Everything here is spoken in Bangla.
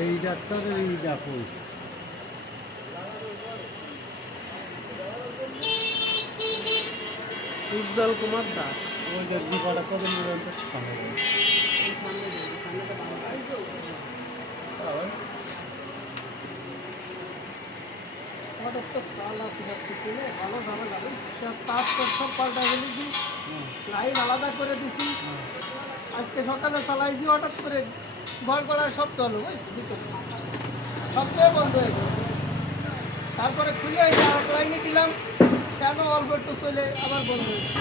এই ডাক্তারের এই ডাকুন উজ্জ্বল কুমার দাস। ওই যে দুপাটা কত নিরন্ত সামনে আমাদের তো সালা ছিল ভালো ভালো যাবে তার তো সব পাল্টা ফেলে দিই, লাইন আলাদা করে দিছি। আজকে সকালে চালাইছি, হঠাৎ করে ঘর করার শব্দ হলো, বুঝছি সবটাই বন্ধ হয়ে গেল। তারপরে খুলে আর লাইনে দিলাম, কেন অল্প একটু চলে আবার বন্ধ হয়ে গেল।